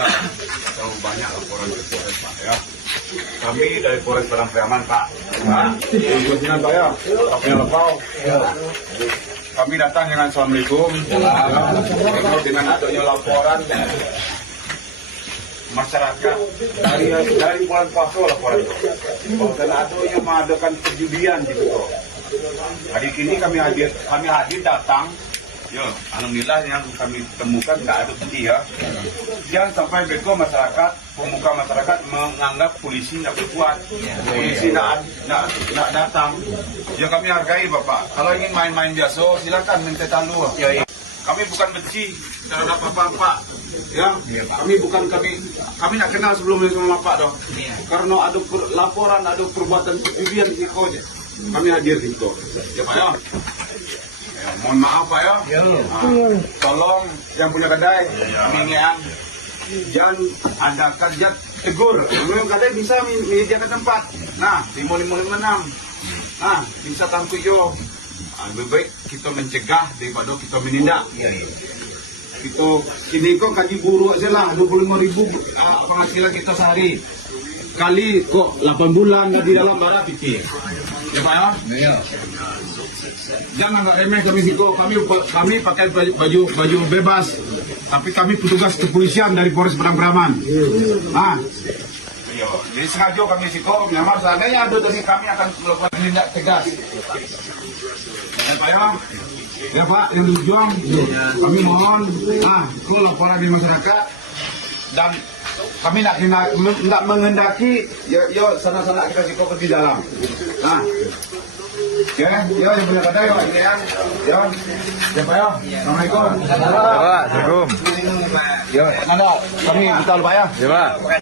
lah terlalu banyak laporan ke Polres Pak ya. Kami dari Polres Padang Pariaman Pak. Ikutin Pak ya. Kami lepau. Kami datang dengan Assalamualaikum. Dengan adanya laporan masyarakat dari bulan puasa laporan itu. Dan adanya mengadakan perjudian di situ. Hari ini kami hadir datang. Ya, alhamdulillah yang kami temukan tidak ada bukti ya. Jangan sampai beko masyarakat, pemuka masyarakat menganggap polisi tidak berbuat, polisi tidak datang. Ya kami hargai Bapak. Kalau ingin main-main biasa, silakan minta talu. Kami bukan benci terhadap Bapak. Ya, kami tidak kenal sebelumnya sama Bapak dong. Karena ada laporan, ada perbuatan perjudian di Koja. Kami hadir di situ. Ya Pak ya. Ya, mohon maaf Pak ya. Tolong yang punya kedai, minyak, jangan Anda kerja tegur. Yang kedai bisa menyediakan tempat. Nah, 5556. Nah, bisa tangku jo. Lebih baik kita mencegah daripada kita menindak. Kita ini kok kaji buruk aja lah, 25.000 penghasilan kita sehari. Kali kok 8 bulan di dalam bara pikir. Ya Pak ya? Jangan remeh kami Siko. Kami pakai baju bebas, tapi kami petugas kepolisian dari Polres Padang Pariaman. Nah, jadi sengaja kami Siko menyamar seandainya ada dari kami akan melakukan tindak tegas. Ya Pak ya? Ya Pak, yang berjuang, kami mohon, itu laporan di masyarakat dan kami tidak mengendaki, yo sana-sana kita Siko pergi dalam. Nah. Ya, yang punya kedai, ya, siapa ya? Assalamualaikum. Ya, Pak. Assalamualaikum. Ya, nada, kami betul Pak ya. Ya, Pak.